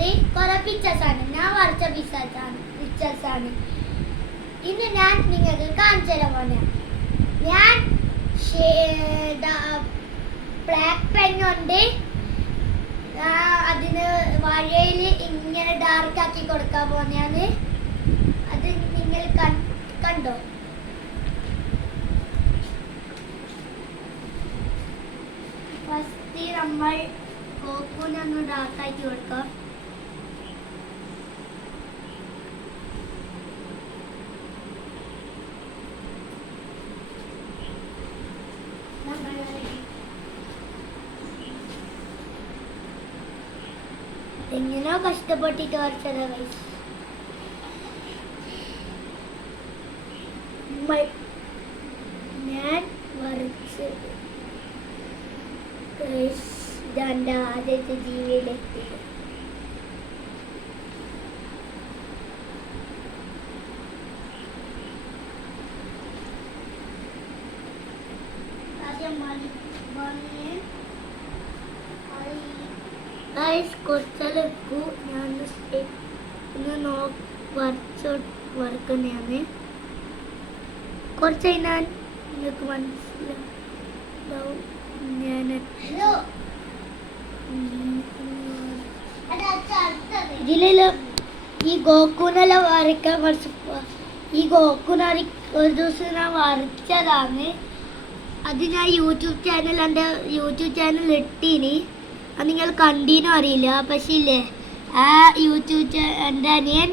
വന്നത് കുറെ പിക്ചേഴ്സ് ആണ്. ഞാൻ വരച്ച പിക്ചേഴ്സ് ആണ്. ഇന്ന് ഞാൻ നിങ്ങൾക്ക് കാണിച്ചു തരാൻ പോണേ. ഞാൻ ബ്ലാക്ക് പെൻ കൊണ്ട് അതിന് വഴയിൽ ഇങ്ങനെ ഡാർക്ക് ആക്കി കൊടുക്കാൻ പോന്നെയാണ്. അത് നിങ്ങൾ കണ്ടോ? ഫസ്റ്റ് നമ്മൾ കോക്കൂനൊന്ന് ഡാർക്ക് ആക്കി കൊടുക്കാം. എങ്ങനെയോ കഷ്ടപ്പെട്ടിട്ട് വരച്ചതാ ഗൈസ്. ഞാൻ വരച്ചത് ഇതെന്റെ ആദ്യത്തെ ജീവിയിലെത്തി. കുറച്ചെടുക്കൂ. ഞാൻ വരക്കുന്നതാണ്. കുറച്ച് ഞാൻ നിങ്ങൾക്ക് മനസ്സിലാവും. ഇതില് ഈ ഗോക്കുനെല്ലാം വരയ്ക്കാൻ കുറച്ച് ഈ ഗോക്കുന ഒരു ദിവസം ഞാൻ വരച്ചതാണ്. അത് ഞാൻ എൻ്റെ യൂട്യൂബ് ചാനൽ ഇട്ടീനി. അത് നിങ്ങൾ കണ്ടീനോ അറിയില്ല. പക്ഷേ ഇല്ലേ, ആ എൻ്റെ അനിയൻ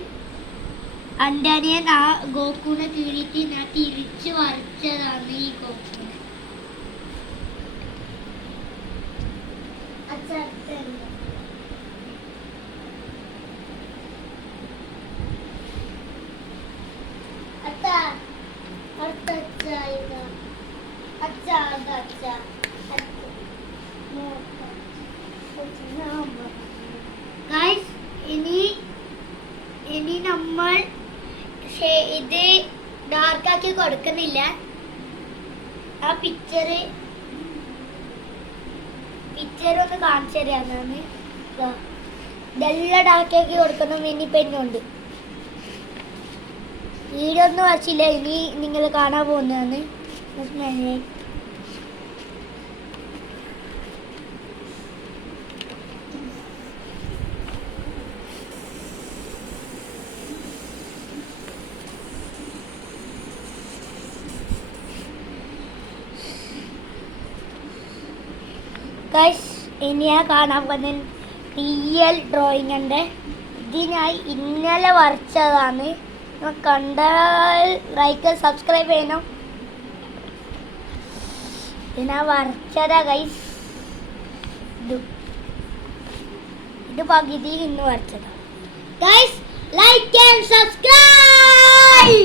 ആ ഗോക്കുനെ കീഴിട്ട് ഞാൻ തിരിച്ച് വരച്ചതാണ് ഈ ഗോക്കുനെ. ഇനി നമ്മൾ ഇത് ഡാർക്കാക്കി കൊടുക്കുന്നില്ല. ആ പിക്ചർ ഒന്ന് കാണിച്ചു തരാമെന്നാണ്. ഇതെല്ലാം ഡാർക്കാക്കി കൊടുക്കുന്ന മിനി പെന്നുണ്ട്. വീഡിയോ ഒന്നും വരച്ചില്ല. ഇനി നിങ്ങൾ കാണാൻ പോകുന്നതാണ്. ഇനി ഞാൻ കാണാൻ പോകുന്ന റിയൽ ഡ്രോയിങ് ഉണ്ട്. ഇത് ഞാൻ ഇന്നലെ വരച്ചതാണ്. കണ്ടാൽ ലൈക്ക് സബ്സ്ക്രൈബ് ചെയ്യണം. ഞാൻ വരച്ചതാ ഗൈസ്. ഇത് പകുതി ഇന്ന് വരച്ചതാ ഗൈസ്. Like and subscribe.